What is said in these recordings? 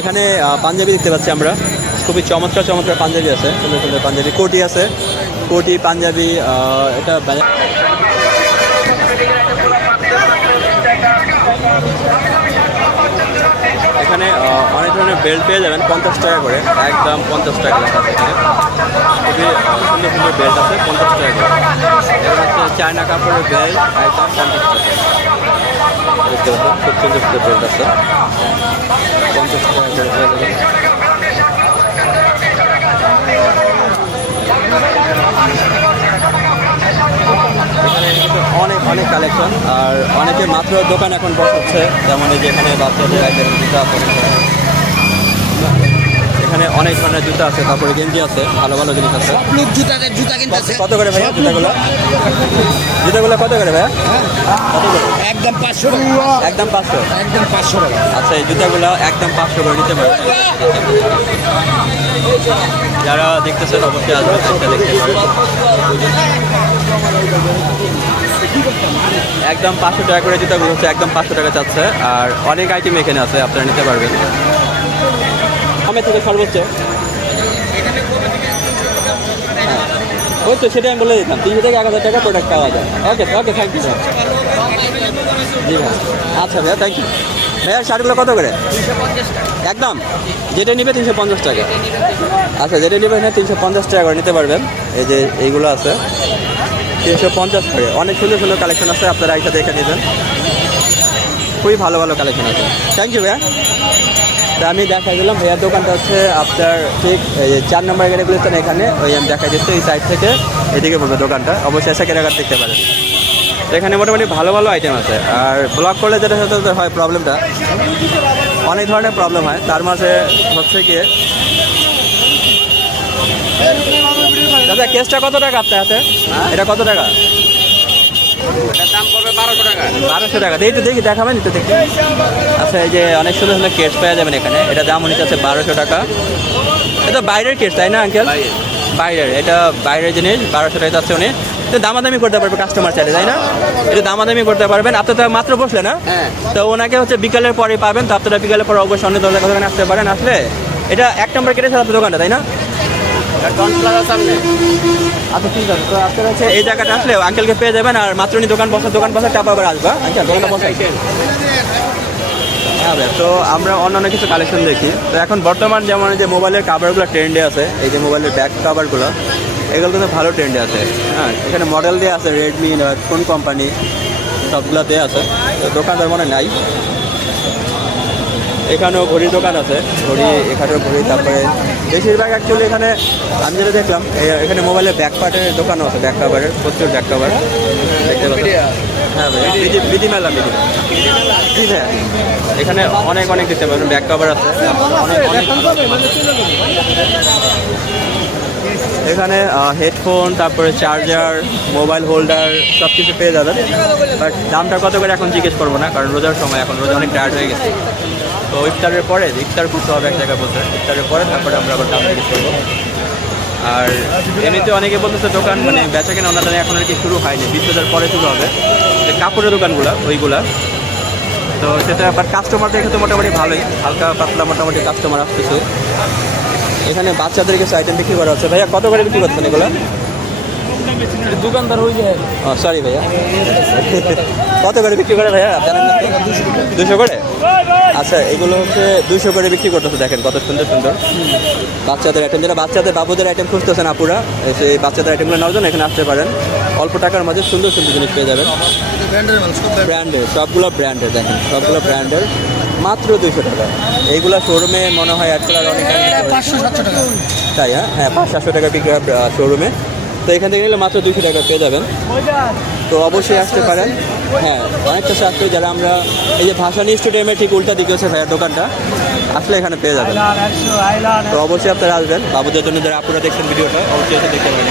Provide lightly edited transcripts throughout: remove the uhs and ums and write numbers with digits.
এখানে পাঞ্জাবি দেখতে পাচ্ছি আমরা, খুবই চমৎকার চমৎকার পাঞ্জাবি আছে, সুন্দর সুন্দর পাঞ্জাবি, কোটি আছে, কোটি পাঞ্জাবি। এটা এখানে অনেক ধরনের বেল্ট পেয়ে যাবেন 50 টাকা করে, একদম 50 টাকা লেখা আছে এখানে। খুবই সুন্দর সুন্দর বেল্ট আছে 50 টাকা করে। এবার হচ্ছে চায়না কাপড়ের বেল্ট একদম 50 টাকা। দেখতে পাচ্ছেন খুব সুন্দর সুন্দর বেল্ট আছে 50 টাকা করে পেয়ে যাবেন। এখানে অনেক অনেক কালেকশন, আর অনেকে মাত্র দোকান এখন বসাচ্ছে, যেমন এই যে এখানে বাচ্চাদের আইটেম জুতা আছে, এখানে অনেক ধরনের জুতা আছে, তারপরে গেঞ্জি আছে, ভালো ভালো জিনিস আছে। জুতা কিনতেছে কত করে ভাইয়া জুতাগুলো? জুতাগুলো কত করে ভাইয়া? কত করে? একদম 500 একদম 500। একদম 500 টাকা। আচ্ছা, এই জুতাগুলো একদম 500 করে নিতে পারবেন। যারা দেখতেছেন অবশ্যই আসবেন, দেখতে পারেন। একদম 500 টাকা করে জুতাগুলো হচ্ছে, একদম 500 টাকা চাচ্ছে। আর অনেক আইটেম এখানে আছে, আপনারা নিতে পারবেন। কমে থেকে সর্বোচ্চ ওই তো সেটা আমি বলে দিতাম, 300 থেকে 1000 টাকা প্রোডাক্ট পাওয়া যায়। ওকে ওকে, থ্যাংক ইউ স্যার। জি ভাই, আচ্ছা ভাইয়া, থ্যাংক ইউ। ভাইয়া শার্টগুলো কত করে? একদম যেটা নিবে 350 টাকা। আচ্ছা, যেটা নিবে এখানে 350 টাকা করে নিতে পারবেন। এই যে এইগুলো আছে 350 করে। অনেক সুন্দর সুন্দর কালেকশন আছে, আপনারা একসাথে দেখে নেবেন। খুবই ভালো ভালো কালেকশন আছে। থ্যাংক ইউ ভাইয়া। তা আমি দেখাই দিলাম ভাইয়ার দোকানটা হচ্ছে আপনার ঠিক 4 নম্বর গেটে গুলিস্তান, এখানে ওই আমি দেখাই দিচ্ছি, এই সাইড থেকে এদিকে পড়বে দোকানটা। অবশ্যই এসে কেনাকাটা দেখতে পারেন। এখানে মোটামুটি ভালো ভালো আইটেম আছে। আর ব্লক করলে যেটা সাথে হয় প্রবলেমটা, অনেক ধরনের প্রবলেম হয়, তার মাঝে হচ্ছে গিয়ে দাদা কেসটা কত টাকা আপনার হাতে? এটা কত টাকা? দাম পড়বে 1200 টাকা। 1200 টাকা। এই তো দেখি, দেখাবেন একটু দেখি। আচ্ছা, এই যে অনেক সুন্দর সুন্দর কেস পেয়ে যাবেন এখানে। এটা দাম উনি আছে 1200 টাকা। এটা বাইরের কেস তাই না আঙ্কেল? বাইরের, এটা বাইরের জিনিস 1200 টাকা যাচ্ছে উনি। তো দামাদামি করতে পারবে কাস্টমার চাইলে, তাই না? এটা দামাদামি করতে পারবেন। আপনি তো মাত্র বসলে না, তো ওনাকে হচ্ছে বিকালের পরে পাবেন। তো আপনারা বিকালের পরে অবশ্যই অন্য দোকানে আসতে পারেন। আসলে এটা 1 নম্বর কেটেছে আপনার দোকানটা, তাই না? আচ্ছা ঠিক আছে। তো আপনারা হচ্ছে এই জায়গাটা আসলে আঙ্কেলকে পেয়ে যাবেন। আর মাত্র উনি দোকান বসা টাপ আবার আসবা আঙ্কেল দোকানটা বসা। হ্যাঁ ভাই, তো আমরা অন্যান্য কিছু কালেকশন দেখি। তো এখন বর্তমান যেমন যে মোবাইলের কাভারগুলো ট্রেন্ডে আছে, এই যে মোবাইলের ব্যাক কাভারগুলো, এগুলো কিন্তু ভালো ট্রেন্ডে আছে। হ্যাঁ, এখানে মডেল দিয়ে আছে, রেডমি, কোন কোম্পানি, সবগুলোতে আছে। তো দোকানদার মনে নাই। এখানেও ঘড়ির দোকান আছে, ঘড়ি, এখানেও ঘড়ি। তারপরে বেশিরভাগ অ্যাকচুয়ালি এখানে আমি যেটা দেখলাম, এখানে মোবাইলের ব্যাক পার্টের দোকানও আছে, ব্যাক কাভারের, প্রচুর ব্যাক কাভার দেখতে পাচ্ছি। হ্যাঁ ভাই, বিধি মেলা, জি ভাইয়া, এখানে অনেক অনেক দেখতে পাবেন, ব্যাক কাভার আছে অনেক। এখানে হেডফোন, তারপরে চার্জার, মোবাইল হোল্ডার সব কিছু পেয়ে যাবেন। বাট দামটা কত করে এখন জিজ্ঞেস করবো না, কারণ রোজার সময়, এখন রোজা অনেক টায়ার্ড হয়ে গেছে। তো ইফতারের পরে, ইফতার করতে হবে এক জায়গায় বসে, ইফতারের পরে তারপরে আমরা আবার দাম জিজ্ঞেস করবো। আর এমনিতে অনেকে বলতেছে দোকান মানে বেচা কেনা ওনাদের এখন আর কি শুরু হয়নি, 20,000 পরে শুরু হবে যে কাপড়ের দোকানগুলো ওইগুলা। তো সেটা আবার কাস্টমার দেখে তো মোটামুটি ভালোই, হালকা পাতলা মোটামুটি কাস্টমার আসতেছে। এখানে বাচ্চাদের কিছু আইটেম বিক্রি করা হচ্ছে। ভাইয়া কত করে বিক্রি করছেন এগুলো? দোকানদার হয়ে যায়। ও সরি ভাইয়া, কত করে বিক্রি করে ভাইয়া জানেন না? 200 করে। আচ্ছা, এগুলো হচ্ছে 200 করে বিক্রি করতেছে। দেখেন কত সুন্দর সুন্দর বাচ্চাদের আইটেম, যেটা বাচ্চাদের বাবুদের আইটেম খুঁজতেছেন আপুরা, সেই বাচ্চাদের আইটেমগুলো নেওয়ার জন্য এখানে আসতে পারেন। অল্প টাকার মাঝে সুন্দর সুন্দর জিনিস পেয়ে যাবেন, ব্র্যান্ডের, সবগুলো ব্র্যান্ডের। দেখেন সবগুলো ব্র্যান্ডের, মাত্র 200 টাকা। এইগুলো শোরুমে মনে হয় অ্যাড করার অনেক 500-700 টাকা। তাই? হ্যাঁ, 500-700 টাকা বিক্রি হয় শোরুমে। তো এখান থেকে নিলে মাত্র 200 টাকা পেয়ে যাবেন। তো অবশ্যই আসতে পারেন। হ্যাঁ, অনেকটা সাশ্রয়। যারা আমরা এই যে ভাসানী স্টেডিয়ামের ঠিক উল্টা দিকে হচ্ছে ভাইয়ার দোকানটা, আসলে এখানে পেয়ে যাবেন। তো অবশ্যই আপনারা আসবেন। বাবুদের জন্য যারা আপনারা দেখছেন ভিডিওটা, অবশ্যই এসে দেখতে পারেন।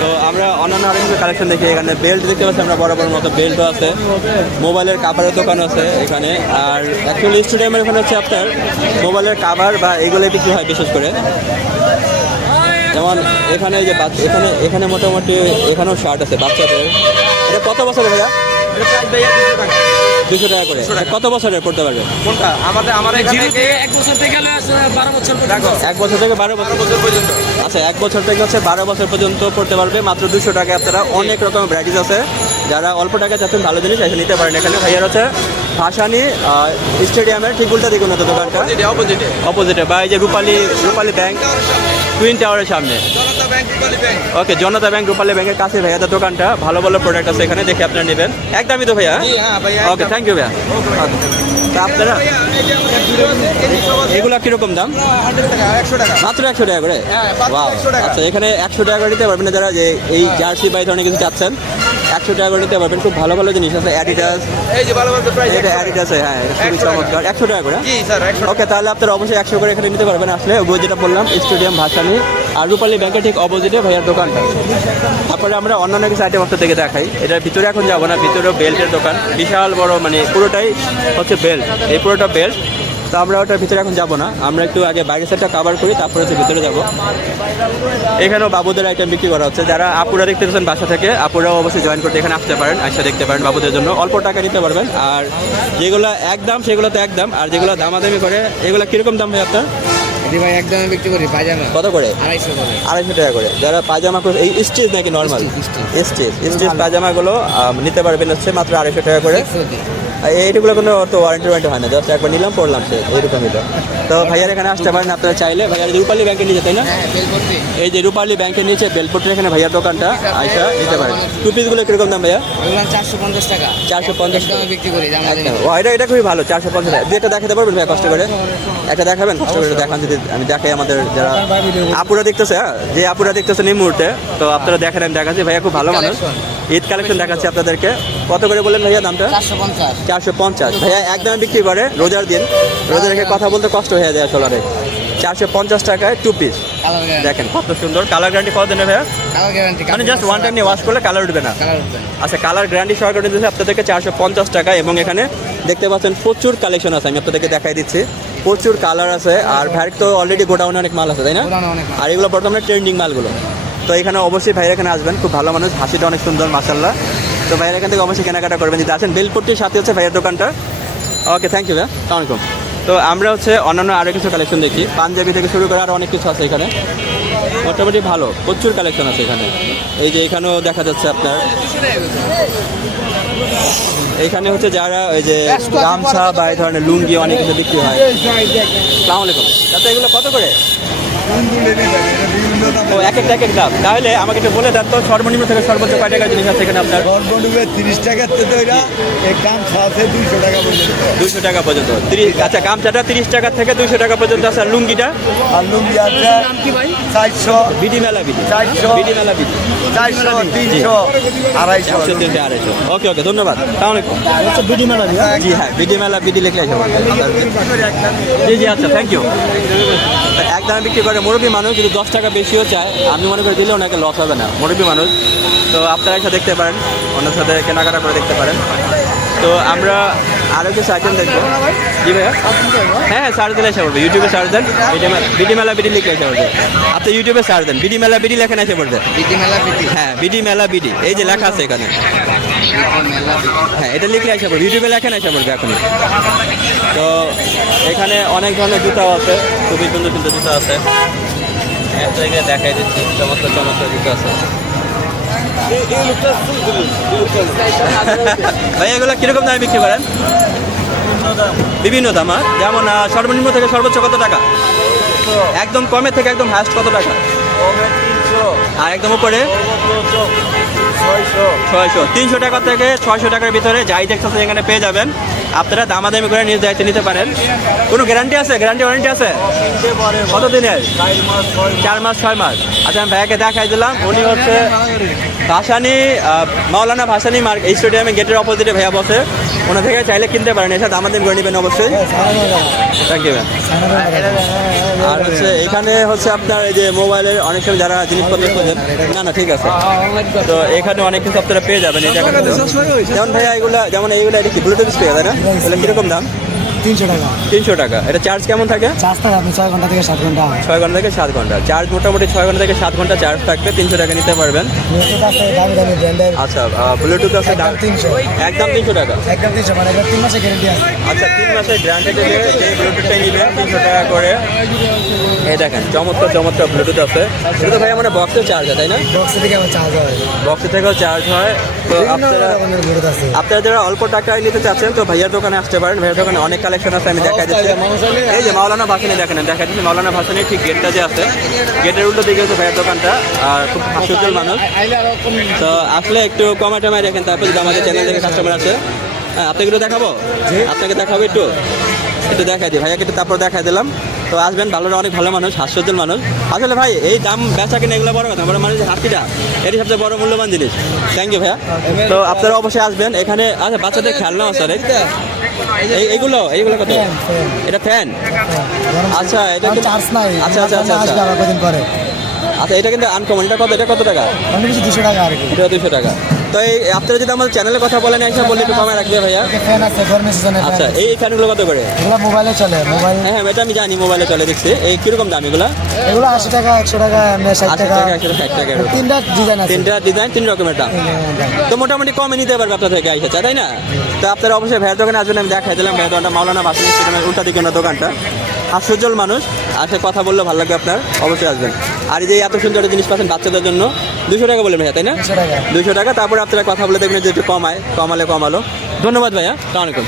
তো আমরা অন্যান্য আরও কিছু কালেকশন দেখি। এখানে বেল্ট দেখতে পাচ্ছি আমরা, বরাবর মতো বেল্টও আছে, মোবাইলের কাভারের দোকান আছে এখানে। আর অ্যাকচুয়ালি স্টেডিয়ামের ওখানে হচ্ছে আপনার মোবাইলের কাভার বা এইগুলোই বিক্রি হয় বিশেষ করে। যেমন এখানে যে এখানে মোটামুটি এখানেও শার্ট আছে বাচ্চাদের। এটা কত বছরের ভাইয়া? 200 টাকা করে। কত বছরের পড়তে পারবে? কোনটা আমার এখানে থেকে 1 বছর থেকে 12 বছর পর্যন্ত। দেখো 1 বছর থেকে 12 বছর। বছর পর্যন্ত আচ্ছা, 1 বছর থেকে হচ্ছে 12 বছর পর্যন্ত পড়তে পারবে মাত্র 200 টাকায়। আপনারা অনেক রকমের ভ্যারাইটিস আছে, যারা অল্প টাকা চাচ্ছেন ভালো জিনিস এসে নিতে পারেন। এখানে ভাইয়ার হচ্ছে ভাসানী স্টেডিয়ামের ঠিক উল্টা দিকে উন্নত দোকানটা, অপোজিটে বা এই যে রূপালী ব্যাংক টুইন টাওয়ারের সামনে। জনতা ব্যাংক রূপালী ব্যাংক। ওকে, জনতা ব্যাংক রূপালী ব্যাংকের কাছে ভাইয়াদের দোকানটা। ভালো ভালো প্রোডাক্ট আছে এখানে, দেখে আপনারা নেবেন। একদমই তো ভাইয়া? জি হ্যাঁ ভাইয়া। ওকে, থ্যাংক ইউ ভাইয়া। তা আপনারা এগুলা কিরকম দাম? 100 টাকা 100 টাকা। মাত্র 100 টাকা করে? হ্যাঁ, মাত্র Wow! 100 টাকা। আচ্ছা, এখানে 100 টাকা করে নিতে পারবেন না যারা যে এই জার্সি বা এই ধরনের কিছু চাচ্ছেন, 100 টাকা করে নিতে পারবেন। খুব ভালো ভালো জিনিস আছে, অ্যাডিডাস, এই যে ভালো ভালো প্রাইস। এটা অ্যাডিডাস, হ্যাঁ এটা খুবই 100 টাকা। চমৎকার। 100 টাকা করে? জি স্যার 100 টাকা। ওকে, তাহলে আপনারা অবশ্যই 100 করে এখানে নিতে পারবেন আসলে। ওই যেটা বললাম স্টেডিয়াম ভাসানী আর রূপালী ব্যাংকের ঠিক অপোজিটে ভাইয়ার দোকানটা। তারপরে আমরা অন্যান্য কিছু আইটেম আপনার থেকে দেখাই। এটার ভিতরে এখন যাবো না, ভিতরেও বেল্টের দোকান, বিশাল বড়, মানে পুরোটাই হচ্ছে বেল্ট, এই পুরোটা বেল্ট। তো আমরা ওটার ভিতরে এখন যাবো না, আমরা একটু আগে বাইরের সাইডটা কভার করি, তারপরে হচ্ছে ভিতরে যাব। এখানেও বাবুদের আইটেম বিক্রি করা হচ্ছে। যারা আপুরা দেখতে পাচ্ছেন বাসা থেকে, আপুরাও অবশ্যই জয়েন করতে এখানে আসতে পারেন, আসতে দেখতে পারেন। বাবুদের জন্য অল্প টাকা নিতে পারবেন। আর যেগুলো একদম সেগুলো তো একদম, আর যেগুলো দামাদামি করে এগুলো কিরকম দাম ভাই আপনার? এটি ভাই একদম বিক্রি করি পায়জামা কত করে? 250 করে। 250 টাকা করে। যারা পায়জামা করে, এই স্টিচ নাকি নর্মাল? স্টিচ পায়জামাগুলো নিতে পারবেন হচ্ছে মাত্র 250 টাকা করে। 100 দিয়ে। এইগুলো কোনো তো ওয়ারেন্টি হয় না, জাস্ট একবার নিলাম পড়লাম সে এইরকম এটা। তো ভাইয়ার এখানে আসতে পারেন আপনারা চাইলে। ভাইয়ার রূপালী ব্যাংকের নিচে, তাই না? হ্যাঁ বেল করতে। এই যে রূপালী ব্যাংকের নিচে বেলপট্টির এখানে ভাইয়ার দোকানটা, আইসা নিতে পারেন। টু পিসগুলো কিরকম দাম ভাইয়া? ওগুলো 450 টাকা। 450 একদম বিক্রি করি জামা একদম। ও, এটা খুবই ভালো, 450 টাকা। যেটা দেখাতে পারবেন ভাই কষ্ট করে? একটা দেখাবেন, কষ্ট করে দেখান। যদি আমি দেখাই আমাদের যারা আপুরা দেখতেছে, হ্যাঁ, যে আপুরা দেখতেছেন এই মুহূর্তে, তো আপনারা দেখেন, আমি দেখাচ্ছি। ভাইয়া খুব ভালো মানুষ। ঈদ কালেকশন দেখাচ্ছি আপনাদেরকে। কত করে বললেন ভাইয়া দামটা? 450। 450। ভাইয়া একদমে বিক্রি করে রোজার দিন, রোজা রেখে কথা বলতে কষ্ট হয়ে যায় আসলে। 450 টাকায় 2 পিস। Colour guarantee. দেখেন কত সুন্দর। কালার গ্যারান্টি কত দিনে ভাইয়া? Colour guarantee. মানে জাস্ট ওয়ান টাইম নিয়ে ওয়াশ করলে কালার উঠবে না? কালার উঠবে। আচ্ছা, কালার গ্যারান্টি সহকারে দিচ্ছে আপনাদেরকে 450 টাকা। এবং এখানে দেখতে পাচ্ছেন প্রচুর কালেকশন আছে, আমি আপনাদেরকে দেখাই দিচ্ছি। প্রচুর কালার আছে। আর ভ্যারিক তো অলরেডি গোডাউনে অনেক মাল আছে, তাই না? পুরানো অনেক মাল। আর এগুলো বর্তমানে ট্রেন্ডিং মালগুলো। তো এখানে অবশ্যই ভাইয়ের এখানে আসবেন, খুব ভালো মানুষ, হাসিটা অনেক সুন্দর মাশাআল্লাহ। তো ভাইয়ের এখান থেকে অবশ্যই কেনাকাটা করবেন যদি আসেন। বেলপট্টির সাথে হচ্ছে ভাইয়ের দোকানটা। ওকে, থ্যাংক ইউ ভাইয়া, আসসালামু আলাইকুম। তো আমরা হচ্ছে অন্যান্য আরও কিছু কালেকশন দেখি, পাঞ্জাবি থেকে শুরু করে আরও অনেক কিছু আছে এখানে। মোটামুটি ভালো, প্রচুর কালেকশন আছে এখানে। এই যে এখানেও দেখা যাচ্ছে আপনার, এখানে হচ্ছে যারা ওই যে গামছা বা এই ধরনের লুঙ্গি অনেক কিছু বিক্রি হয়। আসসালামু আলাইকুম। তাতে এগুলো কত করে? ও, এক এক দাম। তাহলে আমাকে একটু বলে দেন তো, সর্বনিম্ন থেকে সর্বোচ্চ কয় টাকার জিনিস আছে এখানে আপনার? সর্বনিম্ন 30 টাকার তো এটা কাম খাওয়াতে 200 টাকা পর্যন্ত। 200 টাকা পর্যন্ত। 30, আচ্ছা, গামছাটা 30 টাকা থেকে 200 টাকা পর্যন্ত আছে। আর লুঙ্গিটা? আর লুঙ্গি আছে 400, বিডি মেলা বিডি, 400, বিডি মেলা বিডি, 400, 300, 250। 400, 300, 250। ওকে ওকে, ধন্যবাদ। আসসালামু আলাইকুম। জি হ্যাঁ, বিডি মেলা বিডি লিখলে আসবে। জি জি, আচ্ছা, থ্যাংক ইউ। এক দামে বিক্রি করে মুরব্বী মানুষ, যদি 10 টাকা বেশিও চায়, আমি মনে করি দিলেও ওনাকে লস হবে না, মুরব্বী মানুষ। তো আপনারা এসে দেখতে পারেন, ওনার সাথে কেনাকাটা করে দেখতে পারেন। তো আমরা আরও কিছু আইটেম দেখবো। জি ভাইয়া, হ্যাঁ হ্যাঁ, সার্চ দিলে এসে পড়বে। ইউটিউবে সার্চ দেন, বিডি মেলা বিডি লিখলে এসে পড়বে। আপনি ইউটিউবে সার্চ দেন, বিডি মেলা বিডি লেখেন এসে পড়বে। বিডি মেলা বিডি। হ্যাঁ, বিডি মেলা বিডি, এই যে লেখা আছে এখানে। বিডি মেলা বিডি। হ্যাঁ, এটা লিখলে এসে পড়বে, ইউটিউবে লেখেন এসে পড়বে এখনই। তো এখানে অনেক ধরনের জুতাও আছে, খুবই সুন্দর সুন্দর জুতা আছে। আপনাকে দেখাই দিচ্ছি, চমৎকার চমৎকার জুতো আছে। ভাই এগুলো কিরকম দামে বিক্রি করেন? বিভিন্ন দাম। যেমন সর্বনিম্ন থেকে সর্বোচ্চ কত টাকা? একদম কমে থেকে একদম হাইস্ট কত টাকা? আর একদম উপরে 600। 300 টাকা থেকে 600 টাকার ভিতরে যাই দেখতেছেন এখানে পেয়ে যাবেন। আপনারা দামাদামি করে নিজ দায়িত্বে নিতে পারেন। কোনো গ্যারান্টি আছে? গ্যারান্টি ওয়ারেন্টি আছে? কত দিনের? 4 মাস 6 মাস। আচ্ছা, আমি ভাইয়াকে দেখাই দিলাম। উনি হচ্ছে ভাসানী, মাওলানা ভাসানী স্টেডিয়ামে গেটের অপোজিটে ভাইয়া বসে। ওনা থেকে চাইলে কিনতে পারেন, এসে দামাদামি করে নেবেন অবশ্যই। Thank you. আর হচ্ছে এখানে হচ্ছে আপনার এই যে মোবাইলের অনেক সময় যারা জিনিসপত্র খোঁজেন, না না ঠিক আছে, তো এখানে অনেক কিছু আপনারা পেয়ে যাবেন এই জায়গাটাতে। যেমন ভাইয়া এগুলা, যেমন এইগুলা, এটা কি ব্লুটুথ স্পিকার, তাই না? এগুলো কিরকম দাম? 300 টাকা 300 টাকা। এটা চার্জ কেমন থাকে? চার্জ থাকে আপনি 6 ঘন্টা থেকে 7 ঘন্টা 6 ঘন্টা থেকে 7 ঘন্টা চার্জ, মোটামুটি 6 ঘন্টা থেকে 7 ঘন্টা চার্জ থাকবে, 300 টাকা নিতে পারবেন। ব্লুটুথ আছে দামি দামি ব্র্যান্ডের আচ্ছা, ব্লুটুথ আছে একদম 300 একদম 300 টাকা। একদম 300 মানে এটা 3 মাসের গ্যারান্টি আছে। আচ্ছা, 3 মাসের গ্যারান্টি থেকে যে ব্লুটুথটাই নেবেন 300 টাকা করে। এই দেখেন চমৎকার চমৎকার ব্লুটুথ আছে। এটা তো ভাই মানে বক্সে চার্জ হয় তাই না? বক্স থেকে আমার চার্জ হয়, বক্সে থেকেও চার্জ হয়। তো ব্লুটুথ আছে। আপনারা যারা অল্প টাকায় নিতে চাচ্ছেন তো ভাইয়ার দোকানে আসতে পারেন। ভাইয়ার দোকানে অনেক কালেকশন আছে, আমি দেখাই দিচ্ছি। এই যে মাওলানা ভাসানী দেখেন, দেখা দিচ্ছি মাওলানা ভাসানী ঠিক গেটটা যে আছে, গেটের উল্টো দিকে হচ্ছে ভাইয়ের দোকানটা। আর খুব হাস্যজ্জ্বল মানুষ, তো আসলে একটু কমায় টমায় দেখেন। তারপর যদি আমাদের চ্যানেল থেকে কাস্টমার আছে, হ্যাঁ আপনাকে একটু দেখাবো, আপনাকে দেখাবো একটু দেখাই দিই ভাইয়াকে, একটু তারপর দেখাই দিলাম। তো আসবেন, ভালোরা অনেক ভালো মানুষ, হাস্যজ্জ্বল মানুষ। আসলে ভাই এই দাম বেচা কিনা এগুলো বড় কথা, বড় মানুষের হাতিটা এটি সবচেয়ে বড় মূল্যবান জিনিস। থ্যাংক ইউ ভাইয়া। তো আপনারা অবশ্যই আসবেন এখানে। আচ্ছা, বাচ্চাদের খেলনা আছে রে, এইগুলো কত? এটা ফ্যান? আচ্ছা, এটা চার্জ নাই। আচ্ছা আচ্ছা আচ্ছা আচ্ছা আবার কদিন পরে। আচ্ছা, এটা কিন্তু আনকমন। এটা কত টাকা? অনেক বেশি 200 টাকা আর কি। এটা 200 টাকা। তো এই আপনারা যদি আমাদের চ্যানেলের কথা বলেন, এসে বললে একটু কমে রাখবে ভাইয়া। ফ্যান আছে গরমের সিজনে। আচ্ছা, এই ফ্যানগুলো কত করে? এগুলো মোবাইলে চলে, মোবাইল। হ্যাঁ, এটা আমি জানি, মোবাইলে চলে দেখছি। এই কিরকম দাম এগুলো? এগুলো 80 টাকা, 100 টাকা, 60 80 টাকা, টাকা, 160 টাকা। তিনটা ডিজাইন আছে। তিনটা ডিজাইন, 3 রকমের দাম। তো মোটামুটি কমে নিতে পারবে আপনার থেকে আইসা, তাই না? তো আপনারা অবশ্যই ভাইয়ের দোকানে আসবেন। আমি দেখাই দিলাম ভাইয়ের দোকানটা মাওলানা ভাসানী স্টেডিয়ামের উল্টা দিকে না দোকানটা। হাস্যজ্জ্বল মানুষ, আসে কথা বললে ভালো লাগবে আপনার, অবশ্যই আসবেন। আর এই যে এত সুন্দর একটা জিনিস পাচ্ছেন বাচ্চাদের জন্য, 200 টাকা বললেন ভাইয়া তাই না? 200 টাকা। 200 টাকা। তারপরে আপনারা কথা বলে দেখবেন যে একটু কমালো। ধন্যবাদ ভাইয়া, আসসালামু আলাইকুম।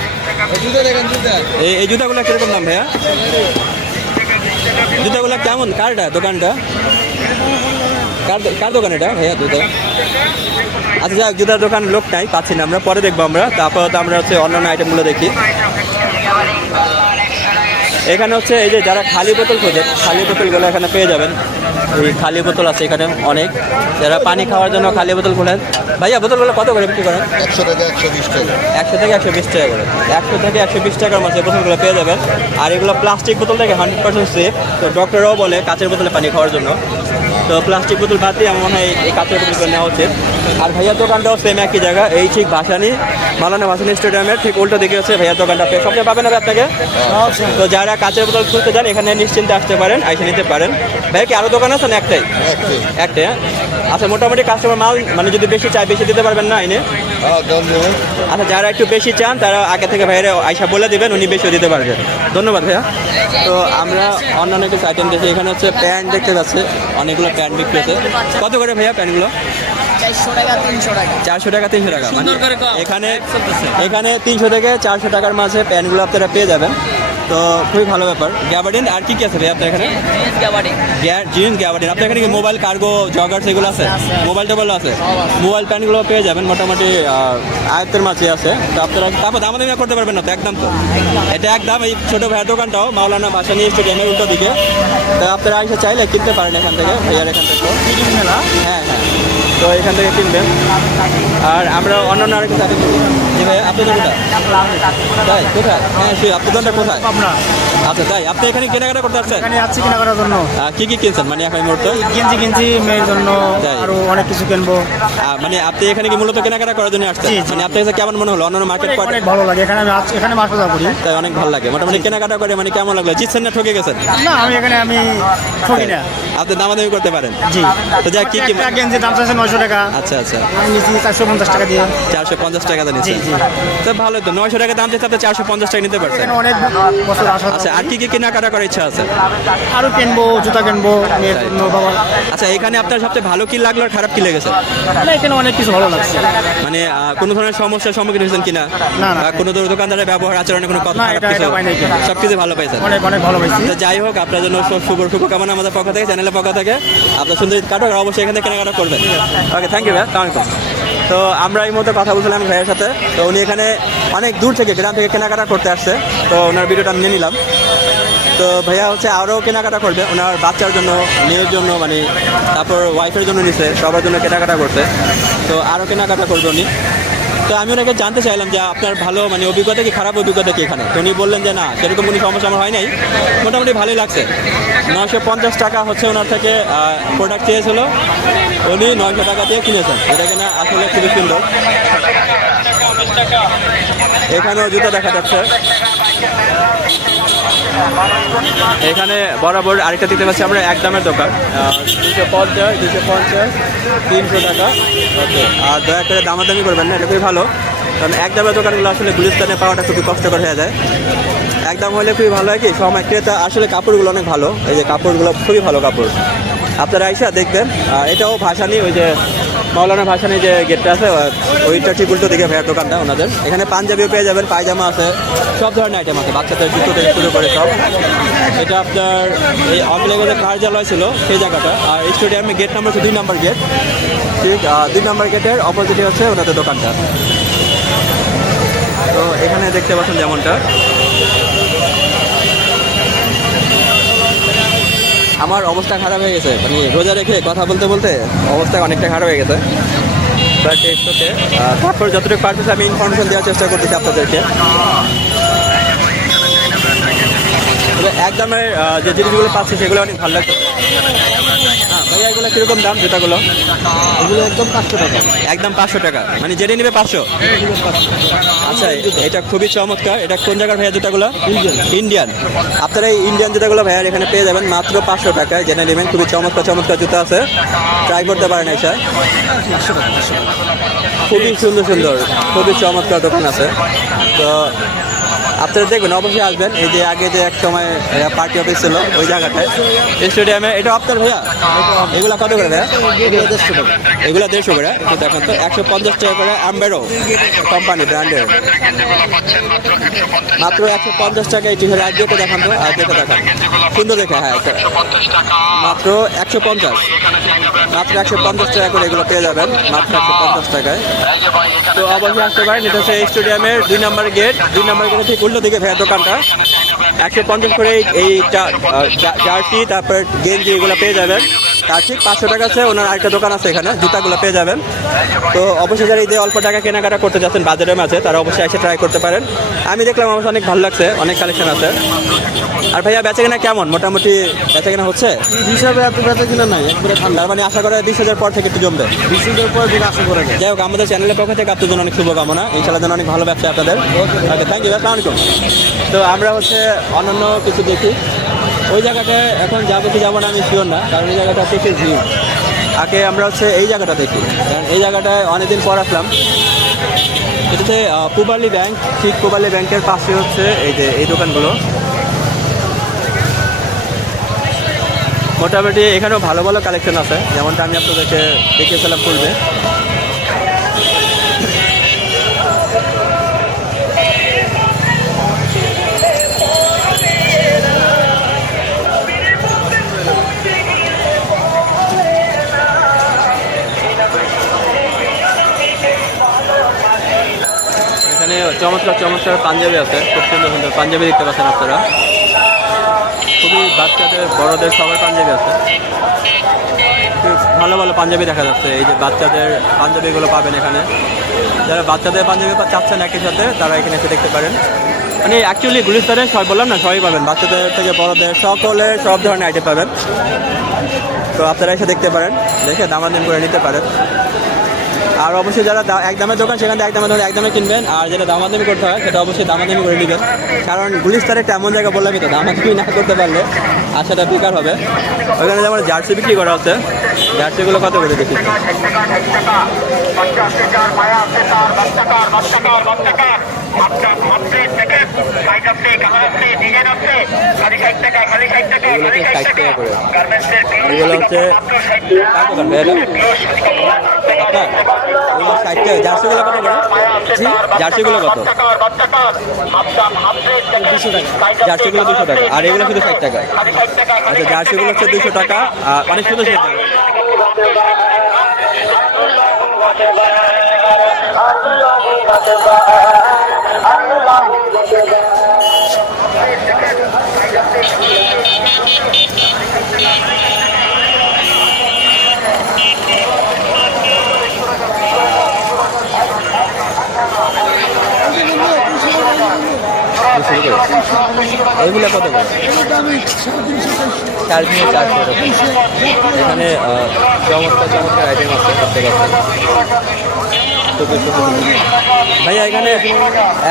এই জুতাগুলো কিরকম দাম ভাইয়া? জুতাগুলো কেমন? কারটা দোকানটা? কার দোকান এটা ভাইয়া জুতা? আচ্ছা, যাক, জুতার দোকান লোক নাই, পাচ্ছি না আমরা, পরে দেখবো আমরা। তারপর আমরা হচ্ছে অন্যান্য আইটেমগুলো দেখি। এখানে হচ্ছে এই যে যারা খালি বোতল খোঁজে, খালি বোতলগুলো এখানে পেয়ে যাবেন। এই খালি বোতল আছে এখানে অনেক, যারা পানি খাওয়ার জন্য খালি বোতল খোলেন। ভাইয়া বোতলগুলো কত করে বিক্রি করেন? 100 টাকা 120 টাকা। 100 থেকে 120 টাকা করে। 100 থেকে 120 টাকার মাঝে বোতলগুলো পেয়ে যাবেন। আর এগুলো প্লাস্টিক বোতল থেকে 100% সেফ। তো ডক্টররাও বলে কাঁচের বোতলে পানি খাওয়ার জন্য। তো প্লাস্টিক বোতল বাদ দিয়ে আমার মনে হয় এই কাঁচের বোতলগুলো নেওয়া উচিত। আর ভাইয়ার দোকানটাও সেম একই জায়গা, এই ঠিক ভাসানী, মাওলানা ভাসানী স্টেডিয়ামের ঠিক উল্টো দিকে হচ্ছে ভাইয়ার দোকানটা। সবচেয়ে পাবেন হবে আপনাকে। তো যারা কাঁচের বোতল খুলতে চান এখানে নিশ্চিন্তে আসতে পারেন, এসে নিতে পারেন। ভাইয়া কি আরও দোকান আছে না একটাই? একটাই। আচ্ছা, মোটামুটি কাস্টমার মাল মানে যদি বেশি চায় বেশি দিতে পারবেন না এনে? আচ্ছা, যারা একটু বেশি চান তারা আগে থেকে ভাইয়েরা আইসা বলে দেবেন, উনি বেশিও দিতে পারবেন। ধন্যবাদ ভাইয়া। তো আমরা অন্যান্য কিছু আইটেম দেখি। এখানে হচ্ছে প্যান্ট দেখতে পাচ্ছে, অনেকগুলো প্যান্ট বিক্রি হচ্ছে। কত করে ভাইয়া প্যান্টগুলো? 400 টাকা 300 টাকা। 400 টাকা 300 টাকা। এখানে 300 থেকে 400 টাকার মাঝে প্যান্টগুলো আপনারা পেয়ে যাবেন। তো খুবই ভালো ব্যাপার। গ্যাবার্ডিন আর কি আছে ভাই আপনার এখানে? Jeans gabardine. আপনার এখানে কি মোবাইল, কার্গো, জগার্স এগুলো আছে? মোবাইল টোবাইল আছে? মোবাইল প্যান্টগুলো পেয়ে যাবেন, মোটামুটি আয়ত্তের মাঝে আছে। তো আপনারা তারপর দামাদামি করতে পারবেন না তো? একদম। তো এটা একদম। এই ছোটো ভাইয়ের দোকানটাও মাওলানা ভাসানী স্টেডিয়ামের উল্টো দিকে। তো আপনারা এসে চাইলে কিনতে পারেন এখান থেকে, ভাইয়ার এখান থেকে। হ্যাঁ, তো এখান থেকে কিনবেন। আর আমরা অন্যান্য আরেকটা চাকরি করি। জি ভাই, আপনার দোকানটা তাই কোথায়? হ্যাঁ, সেই আপনার দোকানটা কোথায়? আচ্ছা, তাই আপনি এখানে কেনাকাটা করতে আসছেন? এখানে যাচ্ছি কেনা করার জন্য। কি কিনছেন মানে এখন এই মুহূর্তে? গেঞ্জি কিনছি মেয়ের জন্য, তাই? আরো অনেক কিছু কিনবো। মানে আপনি এখানে কি মূলত কেনাকাটা করার জন্য আসছেন? জি, জি। মানে আপনার কাছে কেমন মনে হলো অন্যান্য মার্কেট? অনেক ভালো লাগে এখানে। আমি এখানে মাছ বাজার করি, তাই অনেক ভালো লাগে। মোটামুটি কেনাকাটা করে মানে কেমন লাগলো? জিতছেন না ঠকে গেছেন? না, আমি ঠকি না। আপনি দামাদামি করতে পারেন? জি। তো যা কি কি গেঞ্জি দাম চাইছে 900 টাকা। আচ্ছা আচ্ছা, আমি নিচ্ছি 450 টাকা দিয়ে। 450 টাকা দিয়ে নিচ্ছেন? জি, জি। তো ভালো তো, 900 টাকা দাম দিতে আপনি 450 টাকা নিতে পারছেন। এখানে অনেক বছর আসা। আচ্ছা, আর কি কি কেনাকাটা করার ইচ্ছা আছে? আরো কিনবো, জুতা কিনবো মেয়ের জন্য, বাবা। আচ্ছা, এখানে আপনার সবচেয়ে ভালো কি লাগলো আর খারাপ কি লেগেছে? না, এখানে অনেক কিছু ভালো লাগছে। মানে কোনো ধরনের সমস্যার সম্মুখীন হয়েছেন কিনা? না, না। বা কোনো দোকানদারের ব্যবহার আচরণে কোনো কথা না, খারাপ এটা কিছু? পাই নাই কিনা। সবকিছু ভালো পাইছেন? অনেক ভালো পাইছি। তো যাই হোক, আপনার জন্য শুভকামনা আমাদের পক্ষ থেকে, চ্যানেলের পক্ষ থেকে। আপনার সুন্দর ঈদ কাটক, আর অবশ্যই এখানে কেনাকাটা করবেন। ওকে, থ্যাংক ইউ ভাই, আসসালামু আলাইকুম। তো আমরা এই মুহূর্তে কথা বলছিলাম ভাইয়ের সাথে। তো উনি এখানে অনেক দূর থেকে, গ্রাম থেকে কেনাকাটা করতে আসছে। তো ওনার ভিডিওটা নিয়ে নিলাম। তো ভাইয়া হচ্ছে আরও কেনাকাটা করবে ওনার বাচ্চার জন্য, মেয়ের জন্য, মানে তারপর ওয়াইফের জন্য নিছে, সবার জন্য কেনাকাটা করতে। তো আরও কেনাকাটা করবে উনি। তো আমি ওনাকে জানতে চাইলাম যে আপনার ভালো মানে অভিজ্ঞতা কি, খারাপ অভিজ্ঞতা কি এখানে? তো উনি বললেন যে না, সেরকম কোনো সমস্যা আমার হয় নাই, মোটামুটি ভালোই লাগছে। 950 টাকা হচ্ছে ওনার থেকে প্রোডাক্ট চেয়েছিল, উনি 900 টাকা দিয়ে কিনেছেন। এটা কিনা আসলে খুবই সুন্দর। এখানেও জুতা দেখা যাচ্ছে। এখানে বরাবর আরেকটা দিতে পাচ্ছি আমরা এক দামের দোকান 250, 250, 300 টাকা। ওকে, আর দয়া করে দামাদামি করবেন না, এটা খুবই ভালো, কারণ এক দামের দোকানগুলো আসলে গুলিস্তানে পাওয়াটা খুবই কষ্টকর হয়ে যায়। একদম হলে খুবই ভালো হয় কি, সময় ক্রেতা আসলে কাপড়গুলো অনেক ভালো, এই যে কাপড়গুলো খুবই ভালো কাপড়, আপনারা আইসা দেখবেন। এটাও ভাসানি, ওই যে মাওলানা ভাসানি যে গেটটা আছে ওইটা ঠিক উল্টো দিকে ভাইয়ের দোকানটা ওনাদের। এখানে পাঞ্জাবিও পেয়ে যাবেন, পায়জামা আছে, সব ধরনের আইটেম আছে, বাচ্চাদের জুতো থেকে শুরু করে সব। এটা আপনার এই অমলেগের যে কার্যালয় ছিল সেই জায়গাটা, আর স্টেডিয়ামে গেট নাম্বার 2 নম্বর গেট, ঠিক 2 নম্বর গেটের অপোজিটে হচ্ছে ওনাদের দোকানটা। তো এখানে দেখতে পাচ্ছেন যেমনটা আমার অবস্থা খারাপ হয়ে গেছে, মানে রোজা রেখে কথা বলতে বলতে অবস্থা অনেকটা খারাপ হয়ে গেছে। তারপর যতটুকু পারতেছে আমি ইনফরমেশন দেওয়ার চেষ্টা করতেছি আপনাদেরকে। একদমের যে জিনিসগুলো পাচ্ছে সেগুলো অনেক ভালো লাগছে। হ্যাঁ ভাইয়া, এগুলো কীরকম দাম জুতাগুলো? এগুলো একদম 500 টাকা। একদম 500 টাকা, মানে যেটা নেবে 500। আচ্ছা, এটা খুবই চমৎকার। এটা কোন জায়গার ভাইয়া জুতাগুলো? ইন্ডিয়ান। আপনারা এই ইন্ডিয়ান জুতাগুলো ভাইয়ার এখানে পেয়ে যাবেন মাত্র 500 টাকায়, জেনে নেবেন। খুবই চমৎকার চমৎকার জুতা আছে, ট্রাই করতে পারেন এসে। খুবই সুন্দর সুন্দর, খুবই চমৎকার দোকান আছে। তো আপনারা দেখবেন, অবশ্যই আসবেন। এই যে আগে যে এক সময় পার্টি অফিস ছিল ওই জায়গাটায় স্টেডিয়ামে, এটা আপনার ভাইয়া? এগুলো কত করে ভাইয়া? এগুলো 150 করে। একটু দেখেন তো, 150 টাকা করে আম্বেরো কোম্পানি ব্র্যান্ডের, মাত্র 150 টাকায়। টি শার্ট আজকে দেখান তো, আজকে দেখান, সুন্দর দেখে। হ্যাঁ, মাত্র 150, মাত্র 150 টাকা করে এগুলো পেয়ে যাবেন, মাত্র 150 টাকায়। তো অবশ্যই আসতে পারেন। এটা হচ্ছে স্টেডিয়ামের 2 নম্বর গেট, 2 নম্বর গেটে ঠিক উল্টো দিকে ভাইয়া দোকানটা। 150 করে এই জার্সি, তারপর গেঞ্জি এগুলো পেয়ে যাবেন। তার ঠিক 500 টাকা আছে ওনার আরেকটা দোকান আছে, এখানে জুতাগুলো পেয়ে যাবেন। তো অবশ্যই যারা ঈদে অল্প টাকা কেনাকাটা করতে যাচ্ছেন বাজারের মাঝে, তারা অবশ্যই এসে ট্রাই করতে পারেন। আমি দেখলাম আমার অনেক ভালো লাগছে, অনেক কালেকশন আছে। আর ভাইয়া বেচা কেনা কেমন? মোটামুটি বেচা কেনা হচ্ছে? হিসাবে এত বেচা কিনা নাই, একবারে ঠান্ডা। তার মানে আশা করা 20,000 পর থেকে একটু জমবে। 20,000 পর দিন আশা করে যায়। যাই হোক, আমাদের চ্যানেলের পক্ষ থেকে আপনার জন্য অনেক শুভকামনা, ইনশাআল্লাহ যেন অনেক ভালো ব্যবসা আপনাদের। ওকে, থ্যাংক ইউ, আসসালামু আলাইকুম। তো আমরা হচ্ছে অন্যান্য কিছু দেখি, ওই জায়গাটায় এখন যাবো কি যাবো না আমি শিওর না, কারণ এই জায়গাটা থেকে ভিড়। আগে আমরা হচ্ছে এই জায়গাটা দেখি, কারণ এই জায়গাটায় অনেকদিন পর আসলাম। এটা হচ্ছে পূবালী ব্যাংক, ঠিক পূবালী ব্যাংকের পাশে হচ্ছে এই যে এই দোকানগুলো। মোটামুটি এখানেও ভালো ভালো কালেকশন আছে, যেমনটা আমি আপনাদেরকে দেখিয়েছিলাম পূর্বে। এখানে চমৎকার চমৎকার পাঞ্জাবি আছে, খুব সুন্দর সুন্দর পাঞ্জাবি দেখতে পাচ্ছেন আপনারা। খুবই বাচ্চাদের বড়দের সবার পাঞ্জাবি আছে, খুব ভালো ভালো পাঞ্জাবি দেখা যাচ্ছে। এই যে বাচ্চাদের পাঞ্জাবিগুলো পাবেন এখানে। যারা বাচ্চাদের পাঞ্জাবি চাচ্ছেন একই সাথে, তারা এখানে এসে দেখতে পারেন। মানে অ্যাকচুয়ালি গুলিস্তানে সবাই বললাম না, সবাই পাবেন, বাচ্চাদের থেকে বড়দের সকলের সব ধরনের আইটেম পাবেন। তো আপনারা এসে দেখতে পারেন, দেখে দামাদামি করে নিতে পারেন। আর অবশ্যই যারা এক দামের দোকান, সেখান থেকে এক দামে কিনবেন। আর যেটা দামাদামি করতে হয় সেটা অবশ্যই দামাদামি করে নেবেন, কারণ গুলিস্তানে একটা এমন জায়গা বললামই তো, দামাদামি না করতে পারলে আর সেটা বেকার হবে। ওইখানে যেমন জার্সি বিক্রি করা হচ্ছে, জার্সিগুলো কত করে দেখি? এগুলো হচ্ছে জার্সিগুলো কত করে? জার্সিগুলো কত? 200 টাকা। জার্সিগুলো 200 টাকা, আর এগুলো শুধু 60 টাকা। আচ্ছা, জার্সিগুলো হচ্ছে 200 টাকা, অনেক সুন্দর সুন্দর। এইগুলো কত করে? 350-400 এখানে চমৎকার চমৎকার আইটেম আছে, দেখতে পাচ্ছেন। খুবই সুন্দর। ভাইয়া এখানে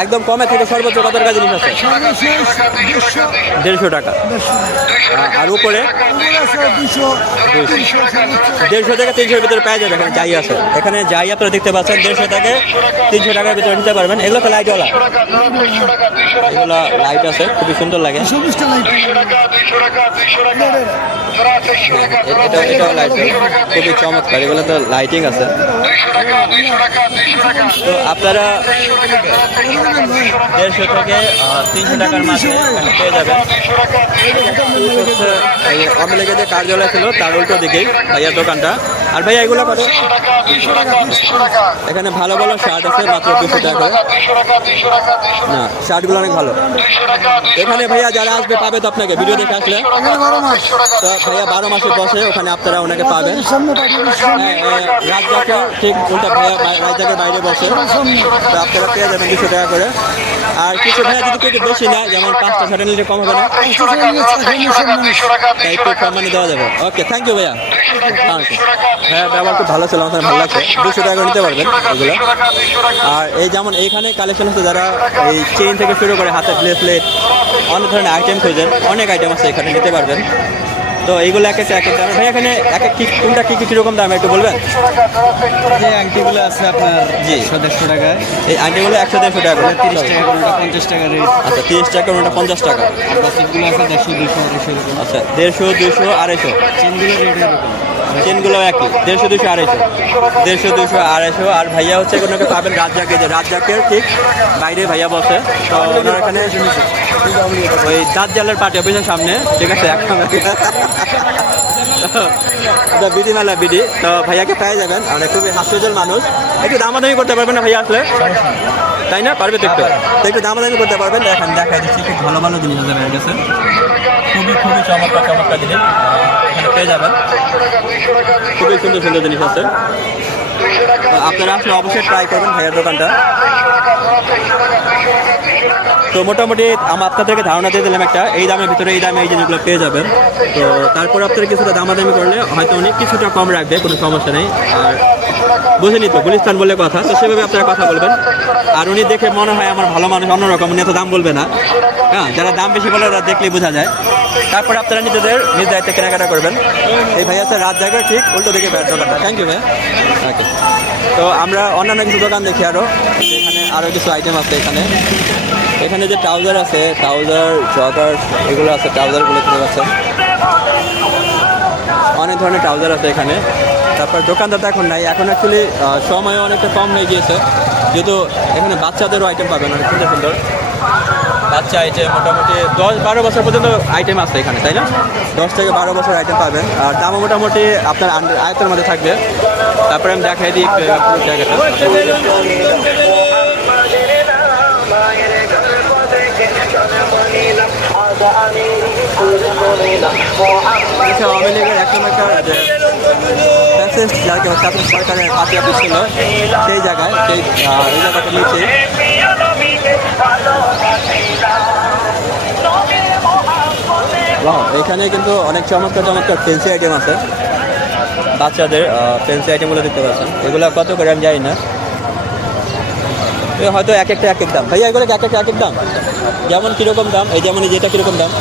একদম কমে থেকে সর্বোচ্চ কত টাকা জিনিস আছে? 150 টাকা। আর উপরে 150 থেকে 300-এর ভিতরে পাওয়া যাবে। এখানে যাই আছে, এখানে যাই আপনারা দেখতে পাচ্ছেন 150 থেকে 300 টাকার ভিতরে নিতে পারবেন। এগুলো তো লাইটওয়ালা, এগুলো লাইট আছে, খুবই সুন্দর লাগে। এটাও লাইট, খুবই চমৎকার। এগুলো তো লাইটিং আছে। তো আপনারা 150 থেকে 300 টাকার মাঝে এখানে পেয়ে যাবেন। আওয়ামী লীগের যে কার্যালয় ছিল তার উল্টো দিকেই ভাইয়ার দোকানটা। আর ভাইয়া এগুলো কত? এখানে ভালো ভালো শার্ট আছে মাত্র 200 টাকা করে। না, শার্টগুলো অনেক ভালো। এখানে ভাইয়া যারা আসবে পাবে তো আপনাকে ভিডিও দেখে আসলে। তো ভাইয়া 12 মাসে বসে, ওখানে আপনারা ওনাকে পাবেন। রাজ্জাকের ঠিক উল্টা ভাইয়া রাজ্জাকের বাইরে বসে, তো আপনারা পেয়ে যাবেন 200 টাকা করে। আর কিছু ভাইয়া যদি একটু বেশি নেয়, যেমন 5টা শার্ট নিলে কম হবে না, তাই একটু কম মানে দেওয়া যাবে। ওকে, থ্যাংক ইউ ভাইয়া। হ্যাঁ, ব্যবহার খুব ভালো ছিল, আমার ভালো লাগছে। 200 টাকা করে নিতে পারবেন এগুলো। আর এই যেমন এইখানে কালেকশন আছে, যারা এই চেইন থেকে শুরু করে হাতের ব্রেসলেট, অনেক ধরনের আইটেম খোঁজেন, অনেক আইটেম আছে এখানে, নিতে পারবেন। তো এইগুলো এক এক দাম। ভাই এখানে এক এক কোনটা কী কীরকম দাম একটু বলবেন? যে আংটিগুলো আছে আপনার জি 150 টাকায়, এই আইটেমগুলো 100-150 টাকা করে। 30 টাকা করে, 50 টাকা রেট। আচ্ছা, 30 টাকা ওটা 50 টাকা। বাসেটগুলো আছে 150, 200, 250 এরকম। আচ্ছা, 150, 200, 250। চেনগুলো রেট এরকম। চেনগুলো একই 150, 200, 250, 150, 200, 250। আর ভাইয়া হচ্ছে ওনাকে পাবেন রাজ্জাকে, যে রাজ্জাকের ঠিক বাইরে ভাইয়া বসে। তো ওনার এখানে ওই দাঁত জালের পার্টি অফিসের সামনে, ঠিক আছে, বিডি মেলা বিডি। তো ভাইয়াকে পেয়ে যাবেন, মানে খুবই হাস্যজল মানুষ। একটু দামাদামি করতে পারবেন না ভাইয়া আসলে, তাই না? পারবে তো একটু, তো একটু দামাদামি করতে পারবেন। এখন দেখাই দিচ্ছি, খুব ভালো ভালো জিনিস আছে ভাইয়ের কাছে, খুবই খুবই চমৎকার জিনিস এখানে পেয়ে যাবেন। খুবই সুন্দর সুন্দর জিনিস আছে। আপনারা আসলে অবশ্যই ট্রাই করবেন ভাইয়ার দোকানটা। তো মোটামুটি আপনাদেরকে ধারণা দিয়ে দিলাম একটা, এই দামের ভিতরে এই দামে এই জিনিসগুলো পেয়ে যাবেন। তো তারপর আপনারা কিছুটা দামাদামি করলে হয়তো উনি কিছুটা কম রাখবে, কোনো সমস্যা নেই। আর বুঝেনি তো, গুলিস্তান বলে কথা, তো সেভাবে আপনারা কথা বলবেন। আর উনি দেখে মনে হয় আমার ভালো মানুষ, অন্যরকম, উনি এত দাম বলবে না। হ্যাঁ, যারা দাম বেশি বলে ওরা দেখলেই বোঝা যায়। তারপর আপনারা নিজেদের নিজ দায়িত্বে কেনাকাটা করবেন। এই ভাই আছে রাত জায়গায় ঠিক উল্টো দিকে ব্যাট দোকানটা। থ্যাংক ইউ ভাই। ওকে, তো আমরা অন্যান্য কিছু দোকান দেখি আরও, এখানে আরও কিছু আইটেম আছে। এখানে যে ট্রাউজার আছে, ট্রাউজার, জগার, এগুলো আছে, ট্রাউজারগুলো কিনে পাচ্ছেন। অনেক ধরনের ট্রাউজার আছে এখানে। তারপর দোকানদার তো এখন নাই, এখন অ্যাকচুয়ালি সময় অনেকটা কম হয়ে গিয়েছে, যেহেতু এখানে বাচ্চাদেরও আইটেম পাবেন অনেক সুন্দর সুন্দর বাচ্চা আইটেম। মোটামুটি 10-12 বছর পর্যন্ত আইটেম আছে এখানে, তাই না? 10 থেকে 12 বছর আইটেম পাবেন। আর দামও মোটামুটি আপনার আয়তের মধ্যে থাকবে। তারপরে আমি দেখাই দিই একটু জায়গাটা। আওয়ামী লীগের একসময়কার যে ফ্যাসিস্ট, যাকে সরকারের পার্টি অফিস ছিল, সেই জায়গায়, এই জায়গাটা নিচে এখানে কিন্তু অনেক চমৎকার ফেন্সি আইটেম আছে। বাচ্চাদের ফেন্সি আইটেমগুলো দেখতে পাচ্ছেন। এগুলো কত করে আমি জানি না, হয়তো এক একটা এক এক দাম। ভাইয়া এগুলো এক একটা এক এক দাম, যেমন কীরকম দাম? এই যেমন যেটা কীরকম দাম?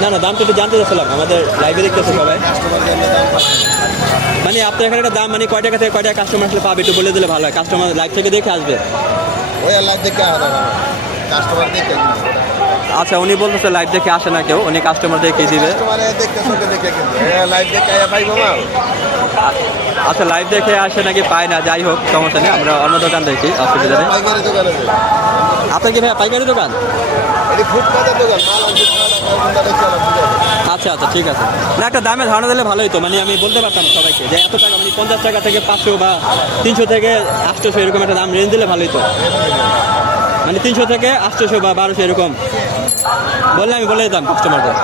না দামটা একটু জানতে চাচ্ছিলাম, আমাদের লাইভে দেখতেছে সবাই। মানে আপনার এখানে একটা দাম, মানে কয় টাকা থেকে কয় টাকা কাস্টমার আসলে পাবে একটু বলে দিলে ভালো হয়, কাস্টমার লাইভ থেকে দেখে আসবে। আচ্ছা, উনি বলতেছে লাইভ দেখে আসে না কেউ, উনি কাস্টমার দেখে দিবে। আচ্ছা, লাইভ দেখে আসে নাকি পায় না, যাই হোক সমস্যা নেই, আমরা অন্য দোকান দেখি, অসুবিধা নেই। আপনার কি ভাই পাইকারি দোকান? আচ্ছা, ঠিক আছে। না, একটা দামে ধারণা দিলে ভালোই তো, মানে আমি বলতে পারতাম সবাইকে যে এত টাকা, মানে 50 টাকা থেকে 500 বা 300 থেকে 800 এরকম একটা দাম রেঞ্জ দিলে ভালোই তো। মানে 300 থেকে 800 বা 1200 এরকম বললে আমি বলে দিতাম কাস্টমারদের।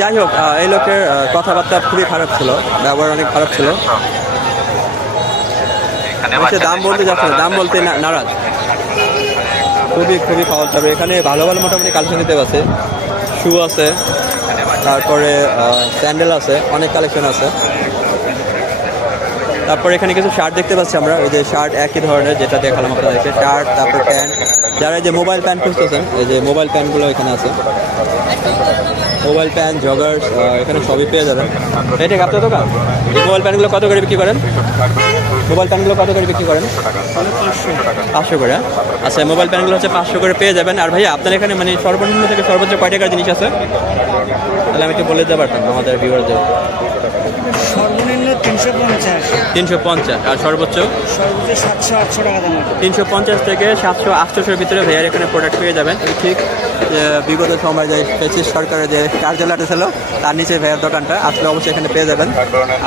যাই হোক, এই লোকের কথাবার্তা খুবই খারাপ ছিল, ব্যবহার অনেক খারাপ ছিল। দাম বলতে যাচ্ছে না, দাম বলতে নারাজ, খুবই খাওয়া যাবে। এখানে ভালো মোটামুটি কালেকশন দিতে পারছে। শু আছে, তারপরে স্যান্ডেল আছে, অনেক কালেকশন আছে। তারপর এখানে কিছু শার্ট দেখতে পাচ্ছি আমরা, ওই যে শার্ট একই ধরনের যেটা দেখালাম আপনাদেরকে, শার্ট তারপর প্যান্ট। যারা এই যে মোবাইল প্যান্ট খুঁজতেছেন, এই যে মোবাইল প্যান্টগুলো এখানে আছে, মোবাইল প্যান্ট, জগার্স, এখানে সবই পেয়ে যাবেন। এটা কি আপনার দোকান? এই মোবাইল প্যান্টগুলো কত করে বিক্রি করেন? মোবাইল প্যান্টগুলো কত করে বিক্রি করেন? 500 করে। আচ্ছা, মোবাইল প্যান্টগুলো হচ্ছে 500 করে পেয়ে যাবেন। আর ভাইয়া আপনার এখানে মানে সর্বনিম্ন থেকে সর্বোচ্চ কয় টাকার জিনিস আছে? তাহলে আমি একটু বলে দিতে পারতাম আমাদের ভিউয়ারদের। সর্বনিম্ন 350, 350 আর সর্বোচ্চ সর্বোচ্চ 700-800 টাকা দাম। 350 থেকে 700-800-এর ভিতরে ভাইয়ার এখানে প্রোডাক্ট পেয়ে যাবেন। এই ঠিক বিগত সময় যে ফ্যাসিস্ট সরকারের যে কার্যালয়টা ছিল তার নিচে ভাইয়ার দোকানটা, আসলে অবশ্যই এখানে পেয়ে যাবেন।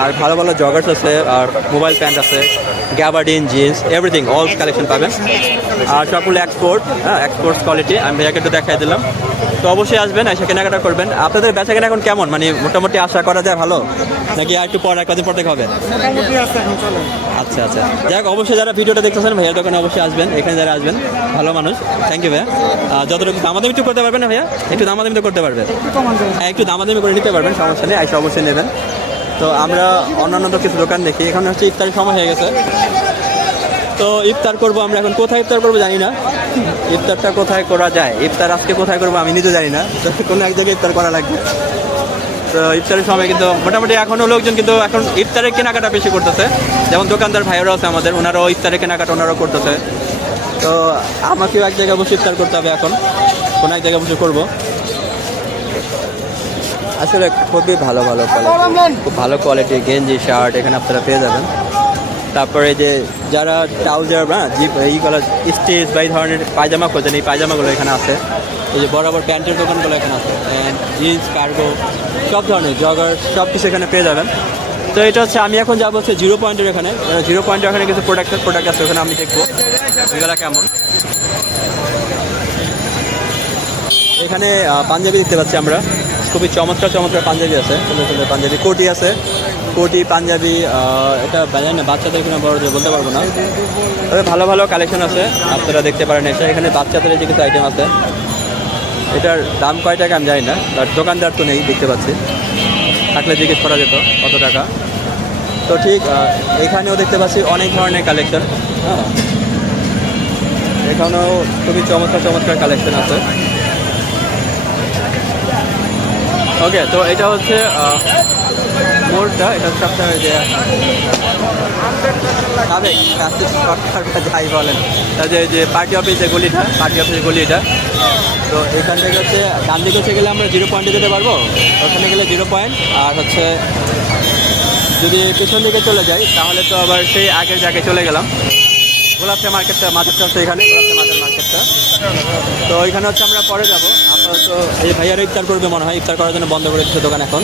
আর ভালো ভালো জগার্স আছে, আর মোবাইল প্যান্ট আছে, gabardine, jeans, everything all collection পাবেন। আর সবগুলো এক্সপোর্ট, হ্যাঁ এক্সপোর্টস কোয়ালিটি। আমি ভাইয়াকে একটু দেখাই দিলাম। তো অবশ্যই আসবেন, এসে কেনাকাটা করবেন। আপনাদের বেচা কেনা এখন কেমন, মানে মোটামুটি আশা করা যায় ভালো, নাকি আর একটু পর এক কদিন পর থেকে হবে? মোটামুটি আছে এখন, চলে। আচ্ছা আচ্ছা, যাই হোক, অবশ্যই যারা ভিডিওটা দেখতেছেন ভাইয়ার দোকানে অবশ্যই আসবেন, এখানে যারা আসবেন ভালো মানুষ। থ্যাংক ইউ ভাইয়া। যতটুকু দামাদামি একটু করতে পারবেন না ভাইয়া? একটু দামাদামি তো করতে পারবেন, হ্যাঁ একটু দামাদামি করে নিতে পারবেন, সমস্যা নেই, এসে অবশ্যই নেবেন। তো আমরা অন্যান্য তো কিছু দোকান দেখি, এখানে হচ্ছে ইফতারের সময় হয়ে গেছে। তো ইফতার করব আমরা, এখন কোথায় ইফতার করবো জানি না। ইফতারটা কোথায় করা যায়, ইফতার আজকে কোথায় করবো আমি নিজে জানি না, তো কোনো এক জায়গায় ইফতার করা লাগবে। তো ইফতারের সময় কিন্তু মোটামুটি এখনও লোকজন কিন্তু এখন ইফতারের কেনাকাটা বেশি করতেছে, যেমন দোকানদার ভাইয়েরাও আছে আমাদের, ওনারাও ইফতারের কেনাকাটা ওনারাও করতেছে। তো আমাকেও এক জায়গায় বসে ইফতার করতে হবে, এখন কোনো এক জায়গায় বসে করবো। আসলে খুবই ভালো ভালো কোয়ালিটি, খুব ভালো কোয়ালিটির গেঞ্জি, শার্ট এখানে আপনারা পেয়ে যাবেন। তারপরে যে যারা ট্রাউজার বা জিপ এই কলার স্টেজ বা এই ধরনের পায়জামা খোঁজেন, এই পায়জামাগুলো এখানে আছে। এই যে বরাবর প্যান্টের দোকানগুলো এখানে আছে, প্যান্ট, জিন্স, কার্গো, সব ধরনের জগার সব কিছু এখানে পেয়ে যাবেন। তো এটা হচ্ছে আমি এখন যাবো হচ্ছে 0 পয়েন্টের এখানে। 0 পয়েন্টের এখানে কিছু প্রোডাক্ট আছে, ওখানে আমি দেখবো এগুলো কেমন। এখানে পাঞ্জাবি দেখতে পাচ্ছি আমরা, খুবই চমৎকার চমৎকার পাঞ্জাবি আছে, সুন্দর সুন্দর পাঞ্জাবি, কোটি আছে, কোটি পাঞ্জাবি। এটা জানি না বাচ্চাদের কিনা বড়দের বলতে পারবো না, তবে ভালো ভালো কালেকশন আছে, আপনারা দেখতে পারেন এসে। এখানে বাচ্চাদের যে কিছু আইটেম আছে, এটার দাম কয় টাকা আমি জানি না, বাট দোকানদার তো নেই দেখতে পাচ্ছি, থাকলে জিজ্ঞেস করা যেত কত টাকা। তো ঠিক এখানেও দেখতে পাচ্ছি অনেক ধরনের কালেকশন, হ্যাঁ এখানেও খুবই চমৎকার চমৎকার কালেকশন আছে। ওকে, তো এটা হচ্ছে মোড়টা, এটা হচ্ছে আপনার যে যাই বলেন, যে পার্টি অফিস যে গলিটা, পার্টি অফিসের গলি এটা। তো এখান থেকে হচ্ছে ডান দিকে হচ্ছে গেলে আমরা 0 পয়েন্টে যেতে পারবো, ওখানে গেলে 0 পয়েন্ট। আর হচ্ছে যদি পেছন দিকে চলে যাই তাহলে তো আবার সেই আগের জায়গায় চলে গেলাম। গোলাপশা মার্কেটটা, মার্কেটটা হচ্ছে এখানে, গোলাপশা মার্কেটটা। তো ওইখানে হচ্ছে আমরা পরে যাবো। আপনারা তো এই ভাইয়ারা ইফতার করবে মনে হয়, ইফতার করার জন্য বন্ধ করে দিচ্ছে দোকান এখন।